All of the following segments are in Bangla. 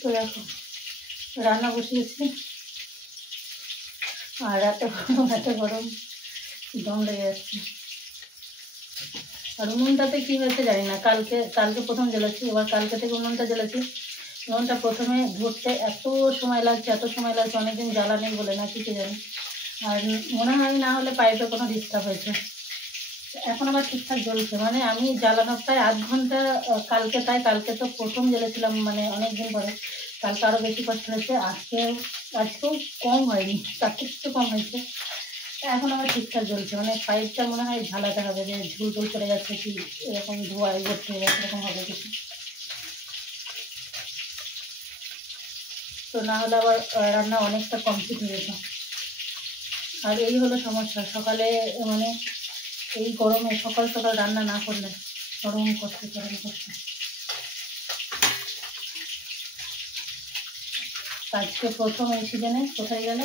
তো দেখো রান্না বসিয়েছি, আর এত গরম দম লেগে যাচ্ছে। আর উনুনটাতে কী হয়েছে জানি না, কালকে প্রথম জ্বেলেছি, এবার কালকে থেকে উনুনটা জ্বেলেছি। উনুনটা প্রথমে ধরতে এত সময় লাগছে, অনেকদিন জ্বালা নেই বলে না কিছু জানি। আর মনে হয় না হলে পাইপে কোনো ডিস্টার্ব হয়েছে। এখন আবার ঠিকঠাক জ্বলছে, মানে আমি জ্বালানো প্রায় আধ ঘন্টা কালকে তো প্রথম জ্বেলেছিলাম, মানে অনেকদিন পরে। কালকে আরও বেশি কষ্ট হয়েছে, আজকেও কম হয়নি, তার থেকে একটু কম হয়েছে। এখন আবার ঠিকঠাক জ্বলছে, মানে পাইপটা মনে হয় ঝালাতে হবে, যে ঝুল ঝুল চলে যাচ্ছে কি এরকম ধোঁয়ায় ভর্তি হয়ে যাচ্ছে, এরকম হবে কিছু। তো না হলে আবার রান্না অনেকটা কমপ্লিট হয়ে যেত। আর এই হলো সমস্যা, সকালে মানে এই গরমে সকাল সকাল রান্না না করলে চরম কষ্ট। আজকে প্রথম এই সিজনে কোথায় গেলে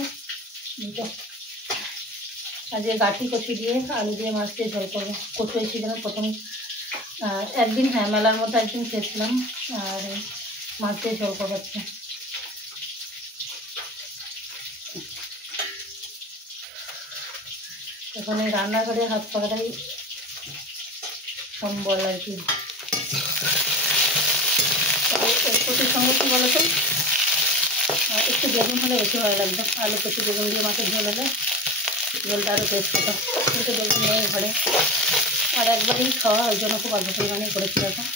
আজকে গাঠি কচু দিয়ে আলু দিয়ে মাছ দিয়ে ঝোল করবো। কচু এই সিজনে প্রথম, একদিন হ্যাঁ মেলার মতো একদিন খেয়েছিলাম, আর মাছ দিয়ে ঝোল করবো। এখন এই রান্নাঘরে হাত পাকাটাই সম্বল আর কি। কচুর সঙ্গে কী বলো তো, একটু বেগুন হলে বেশি ভালো লাগবে। আলু কচু বেগুন দিয়ে মাছের ঝোল হলে ঝোলটা আরও টেস্ট হতো, কিন্তু বেগুন নেই ঘরে, আর একবারেই খাওয়া, ওই জন্য খুব অল্প পরিমাণেই করেছি এখন।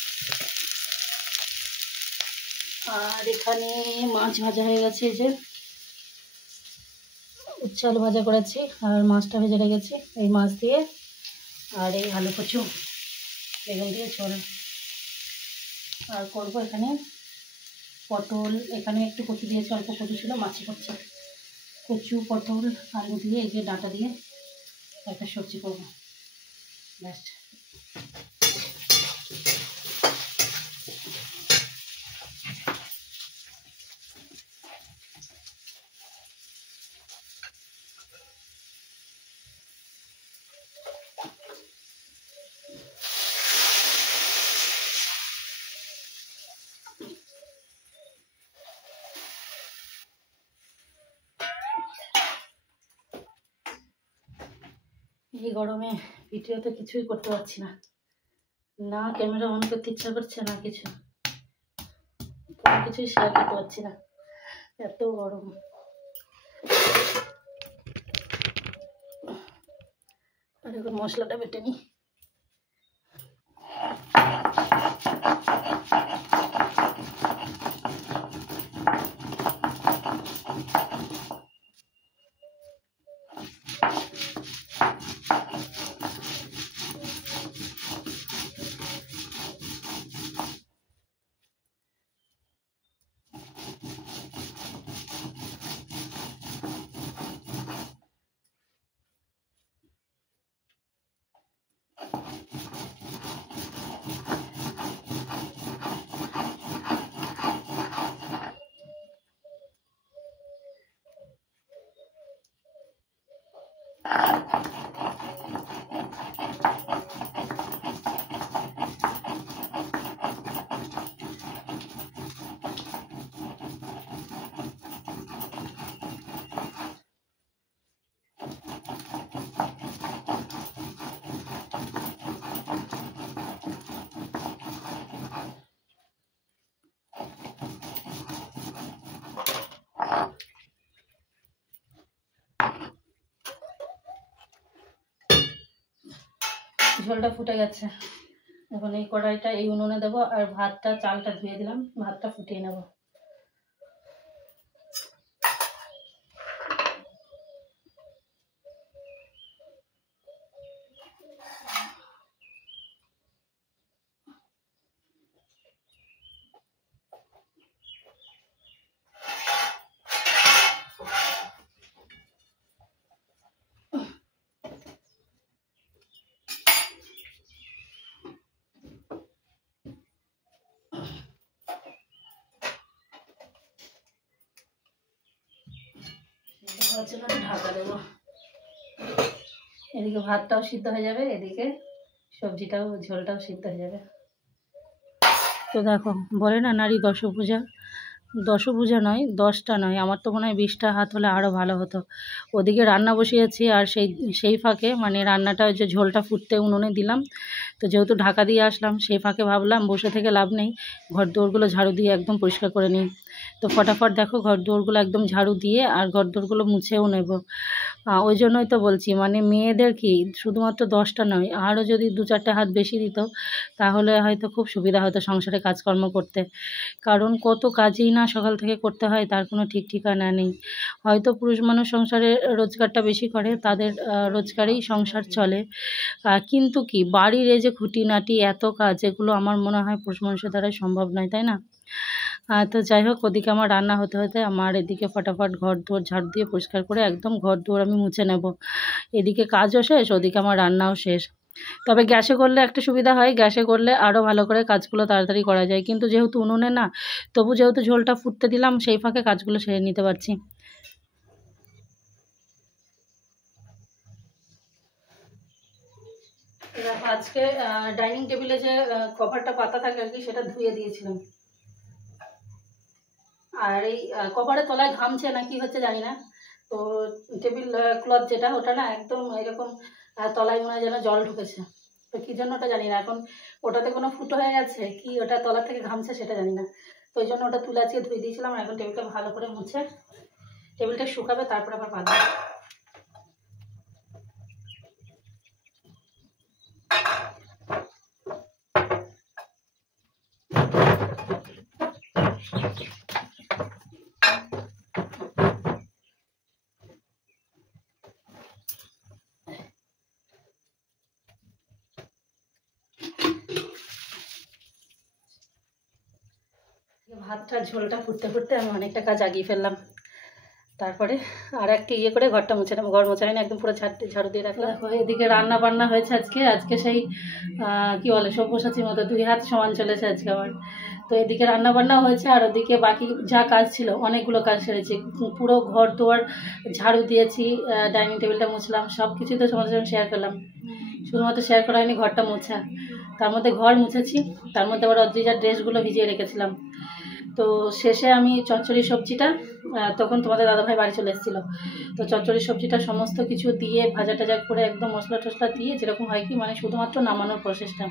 আর এখানে মাছ ভাজা হয়ে গেছে, এই যে উচ্ছে আলু ভাজা করেছি, আর মাছটা ভেজে রেখেছি। এই মাছ দিয়ে আর এই আলু কচু বেগুন দিয়ে ঝোল। আর করবো এখানে পটল, এখানে একটু কচু দিয়েছে, অল্প কচু ছিল, মাছি করছে। কচু পটল আলু দিয়ে এই যে ডাঁটা দিয়ে একটা সবজি করবো, ব্যাস। এই গরমে ভিডিও তো কিছুই করতে পারছি না, না ক্যামেরা অন করতে ইচ্ছা করছে, না কিছু, কোনো কিছুই শেয়ার করতে পারছি না, এত গরম। আর এখন মশলাটা বেটে নিই। ঝোলটা ফুটে গেছে, এখন এই কড়াইটা এই উনুনে দেবো, আর চালটা ধুয়ে দিলাম, ভাতটা ফুটিয়ে নেব। ঢাকা দেবো, এদিকে ভাতটাও সিদ্ধ হয়ে যাবে, এদিকে সবজিটাও ঝোলটাও সিদ্ধ হয়ে যাবে। তো দেখো, বলে না নারী দশভুজা, দশভুজা নয়, 10টা নয়, আমার তো মনে হয় 20টা হাত হলে আরও ভালো হতো। ওদিকে রান্না বসিয়েছি, আর সেই ফাঁকে মানে রান্নাটা ওই যে ঝোলটা ফুটতে উনুনে দিলাম। তো যেহেতু ঢাকা দিয়ে আসলাম, সেই ফাঁকে ভাবলাম বসে থেকে লাভ নেই, ঘর দুয়ারগুলো ঝাড়ু দিয়ে একদম পরিষ্কার করে নিই। তো ফটাফট দেখো ঘর দুয়ারগুলো একদম ঝাড়ু দিয়ে আর ঘর দুয়ারগুলো মুছেও নেব। ওই জন্যই তো বলছি, মানে মেয়েদের কি শুধুমাত্র 10টা নয়, আরও যদি 2-4টে হাত বেশি দিত তাহলে হয়তো খুব সুবিধা হতো সংসারে কাজকর্ম করতে। কারণ কত কাজই না সকাল থেকে করতে হয়, তার কোনো ঠিক ঠিকানা নেই। হয়তো পুরুষ মানুষ সংসারে রোজগারটা বেশি করে, তাদের রোজগারেই সংসার চলে, কিন্তু কি বাড়ির এই যে খুঁটিনাটি এত কাজ, এগুলো আমার মনে হয় পুরুষ মানুষের দ্বারাই সম্ভব নয়, তাই না? তো যাই হোক, ওদিকে আমার রান্না হতে হতে আমার এদিকে ফটাফট ঘর দুয়ার ঝাড় দিয়ে পরিষ্কার করে একদম ঘর দুয়ার আমি মুছে নেব। এদিকে কাজও শেষ, ওদিকে আমার রান্নাও শেষ। তবে গ্যাসে করলে একটা সুবিধা হয়, গ্যাসে করলে আরও ভালো করে কাজগুলো তাড়াতাড়ি করা যায়, কিন্তু যেহেতু উনুনে না, তবু যেহেতু ঝোলটা ফুটতে দিলাম, সেই ফাঁকে কাজগুলো সেরে নিতে পারছি। দেখো, আজকে ডাইনিং টেবিলে যে কভারটা পাতা থাকে আর কি, সেটা ধুয়ে দিয়েছিলাম। আর এই কভারের তলায় ঘামছে না কি হচ্ছে জানি না, তো টেবিল ক্লথ যেটা, ওটা না একদম এরকম তলায় মনে হয় যেন জল ঢুকেছে, তো কী জন্য ওটা জানি না। এখন ওটাতে কোনো ফুটো হয়ে গেছে কি ওটা তলা থেকে ঘামছে সেটা জানি না, তো ওই জন্য ওটা তুলে আজকে ধুয়ে দিয়েছিলাম। আর এখন টেবিলটা ভালো করে মুছে টেবিলটা শুকাবে, তারপর আবার পাতবো। ভাতটা ঝোলটা ফুটতে ফুটতে আমি অনেকটা কাজ আগিয়ে ফেললাম। তারপরে আর একটা করে ঘরটা মুছে নেবো, ঘর মোছা হয়নি, একদম পুরো ঝাড়ু দিয়ে রাখলাম। দেখো, এদিকে রান্না বান্না হয়েছে আজকে সেই কি বলে সব্যসাচীর মতো 2 হাত সমান চলেছে আজকে আমার। তো এদিকে রান্না বান্না হয়েছে, আর ওদিকে বাকি যা কাজ ছিল অনেকগুলো কাজ সেরেছি। পুরো ঘর দুয়ার ঝাড়ু দিয়েছি, ডাইনিং টেবিলটা মুছলাম, সব কিছুই তো তোমাদের সঙ্গে শেয়ার করলাম। শুধুমাত্র শেয়ার করা হয়নি ঘরটা মোছা, তার মধ্যে ঘর মুছেছি, তার মধ্যে আবার অদ্রিজার ড্রেসগুলো ভিজিয়ে রেখেছিলাম। তো শেষে আমি চচ্চড়ি সবজিটা, তখন তোমাদের দাদাভাই বাড়ি চলে এসেছিলো, তো চচ্চড়ি সবজিটা সমস্ত কিছু দিয়ে ভাজা টাজা করে একদম মশলা টশলা দিয়ে, যেরকম হয় কি মানে শুধুমাত্র নামানোর প্রসেসটা,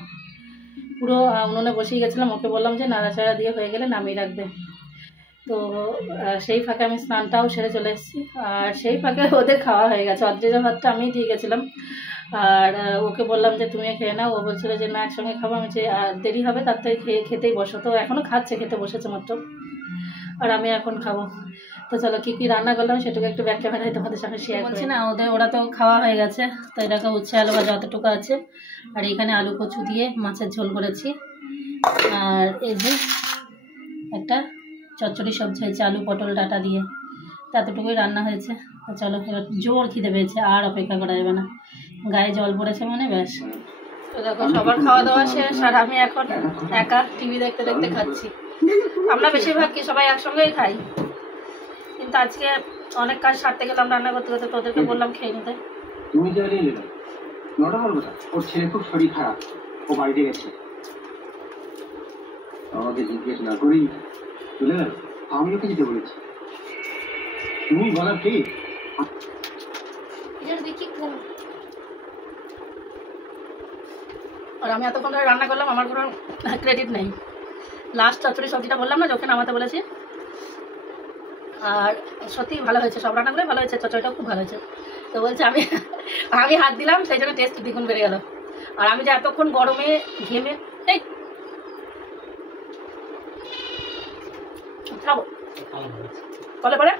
পুরো উনুনে বসিয়ে গেছিলাম। ওকে বললাম যে নাড়াচাড়া দিয়ে হয়ে গেলে নামিয়ে রাখবে। তো সেই ফাঁকে আমি স্নানটাও সেরে চলে এসেছি, আর সেই ফাঁকে ওদের খাওয়া হয়ে গেছে। অদ্রিজা ভাতটা আমিই দিয়ে গেছিলাম, আর ওকে বললাম যে তুমি খেয়ে নাও। ও বলছিল যে না একসঙ্গে খাবো। আমি যে দেরি হবে, তার থেকে খেতেই বসো। তো এখনও খাচ্ছে, খেতে বসেছে মাত্র, আর আমি এখন খাবো। তো চলো কী কী রান্না করলাম সেটুকু একটু ব্যাক ক্যামেরায় তোমাদের সঙ্গে শেয়ার করছি। না ওরা তো খাওয়া হয়ে গেছে, তো এটাকে উচ্ছে আলু ভাজা যতটুকু আছে, আর এখানে আলু কচু দিয়ে মাছের ঝোল করেছি, আর এই যে একটা চচ্চড়ি সবজি হয়েছে আলু পটল ডাঁটা দিয়ে, ততটুকুই রান্না হয়েছে। তো চলো, এবার জোর খিদে পেয়েছে, আর অপেক্ষা করা যাবে না, গায়ে জল পড়েছে মানে ব্যাস। তো দেখো সবার খাওয়া দাওয়া শেষ, আর আমি এখন একা টিভি দেখতে দেখতে খাচ্ছি। আমরা বেশিরভাগ কি সবাই একসঙ্গেই খাই, কিন্তু আজকে অনেক কাজ সারতে গেলাম রান্না করতে করতে, তোদেরকে বললাম খেয়ে নিতে। তুমি জানিয়ে নিলে নটা বলবো না, ওর ছেলে খুব শরীর খারাপ, ও বাড়িতে গেছে। আমাকে জিজ্ঞেস না করেই চলে গেল। আমি ওকে যেতে বলেছি, তুমি বলার কে? আর আমি এতক্ষণ ধরে রান্না করলাম, আমার কোনো ক্রেডিট নেই। লাস্ট চচ্চড়ি সবজিটা বললাম না, যখন নামাতে বলেছি, আর সত্যি ভালো হয়েছে, সব রান্নাগুলোই ভালো হয়েছে, চচ্চড়িটাও খুব ভালো হয়েছে। তো বলছে আমি হাত দিলাম, সেই জন্য টেস্ট দ্বিগুণ বেড়ে গেল। আর আমি যে এতক্ষণ গরমে ঘেমে এই খাবো কলে পরে